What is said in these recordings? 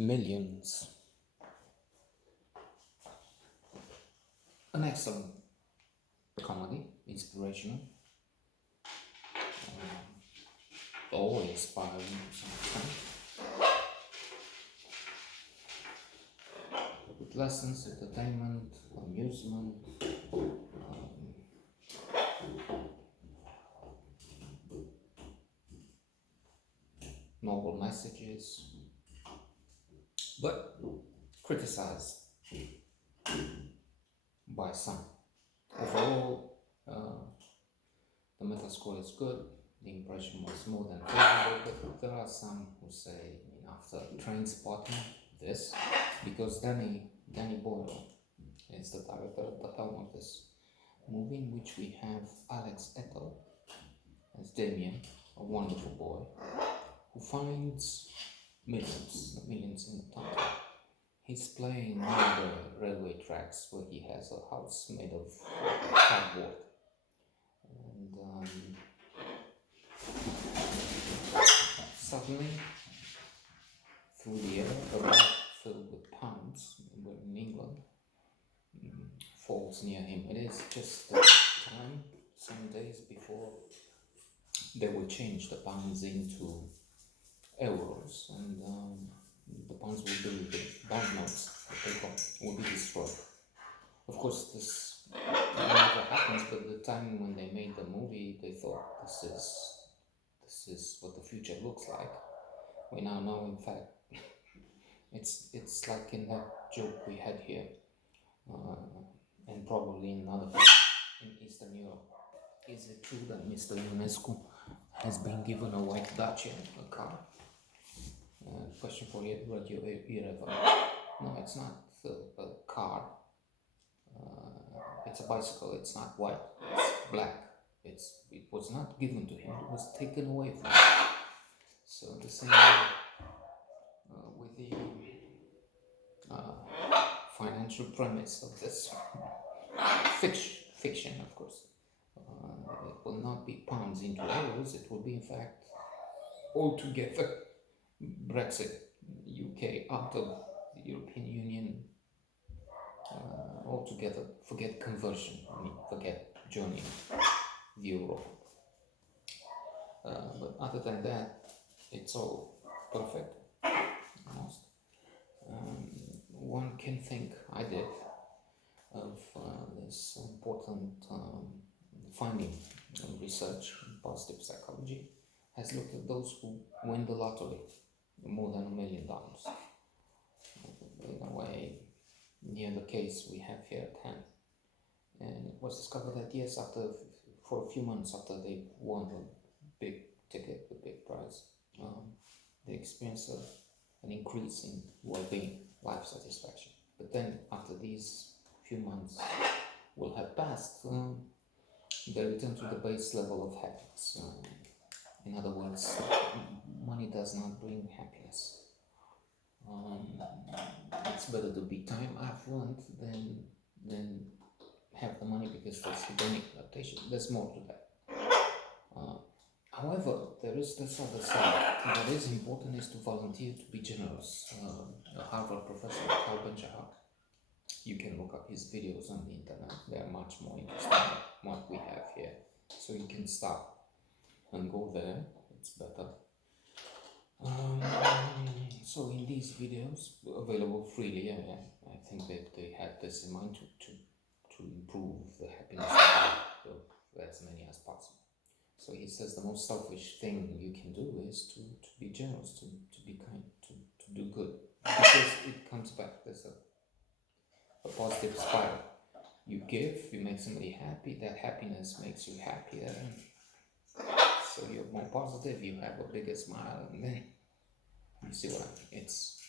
Millions. An excellent comedy, inspirational, or inspiring to some extent, with lessons, entertainment, amusement, noble messages, but criticized by some. Overall, the Metascore is good. The impression was more than favorable, but there are some who say, after train spotting this, because Danny Boyle is the director at the helm of this movie, in which we have Alex Etel as Damien, a wonderful boy who finds millions in the tunnel. He's playing near the railway tracks where he has a house made of cardboard. And suddenly, through the air, a bag filled with pounds, in England, falls near him. It is just time, some days before they will change the pounds into euros, and the pounds will be the banknotes, the paper will be destroyed. Of course, this never happens, but the time when they made the movie, they thought this is what the future looks like. We now know, in fact, it's like in that joke we had here, and probably in other places in Eastern Europe. Is it true that Mr. Ionescu has been given a white Dacia, a car? Question for Radio Irreverent. No, it's not a car. It's a bicycle. It's not white. It's black. It was not given to him. It was taken away from him. So the same with the financial premise of this fiction, of course. It will not be pounds into euros. It will be, in fact, altogether Brexit, UK out of the European Union altogether. Forget conversion. Forget joining the euro. But other than that, it's all perfect, almost. One can think, I did, of this important finding in research in positive psychology, has looked at those who win the lottery, more than $1 million. In a way, near the case we have here at hand. And it was discovered that, yes, for a few months after they won the big ticket, the big prize, they experienced an increase in well-being, life satisfaction. But then, after these few months will have passed, they return to the base level of happiness. In other words, money does not bring happiness. It's better to be time affluent than have the money, because that's hedonic adaptation. There's more to that. However, there is this other side. What is important is to volunteer, to be generous. A Harvard professor, Tal Ben-Shahar, you can look up his videos on the internet. They are much more interesting than what we have here. So you can stop and go there. It's better. So in these videos, available freely, I think that they had this in mind to improve the happiness of as many as possible. So he says the most selfish thing you can do is to be generous, to be kind, to do good, because it comes back. There's a positive spiral. You give, you make somebody happy, that happiness makes you happier, so you're more positive, you have a bigger smile, and then you see what I mean. It's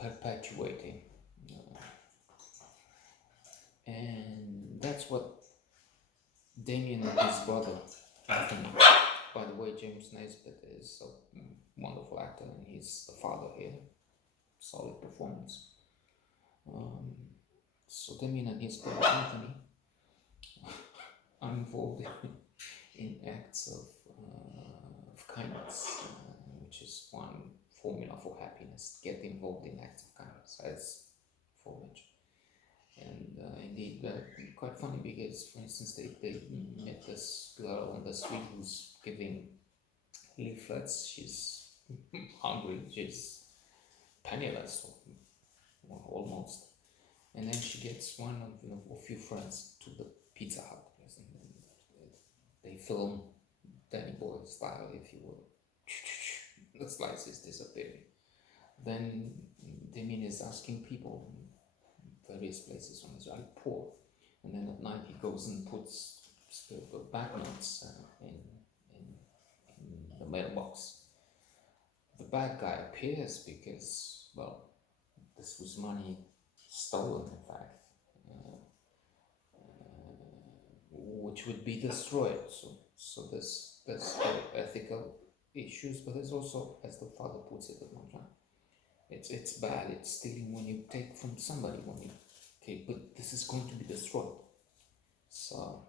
perpetuating, and that's what Damien and his brother Anthony. By the way, James Naismith is a wonderful actor, and he's the father here. Solid performance. So Damien and his brother Anthony are involved in acts of kindness, which is one formula for happiness. happiness, get involved in acts of kindness as foliage. And indeed, quite funny because, for instance, they met this girl on the street who's giving leaflets. She's hungry, she's penniless, or almost. And then she gets one of a few friends to the Pizza Hut, and they film Danny Boy style, if you will. The slices disappearing. Then Damien is asking people in various places on Israel poor, and then at night he goes and puts banknotes in the mailbox. The bad guy appears because, well, this was money stolen, in fact, which would be destroyed. So there's ethical issues, but there's also, as the father puts it at one time, it's bad. It's stealing when you take from somebody. Okay, but this is going to be destroyed. So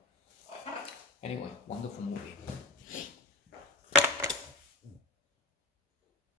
anyway, wonderful movie.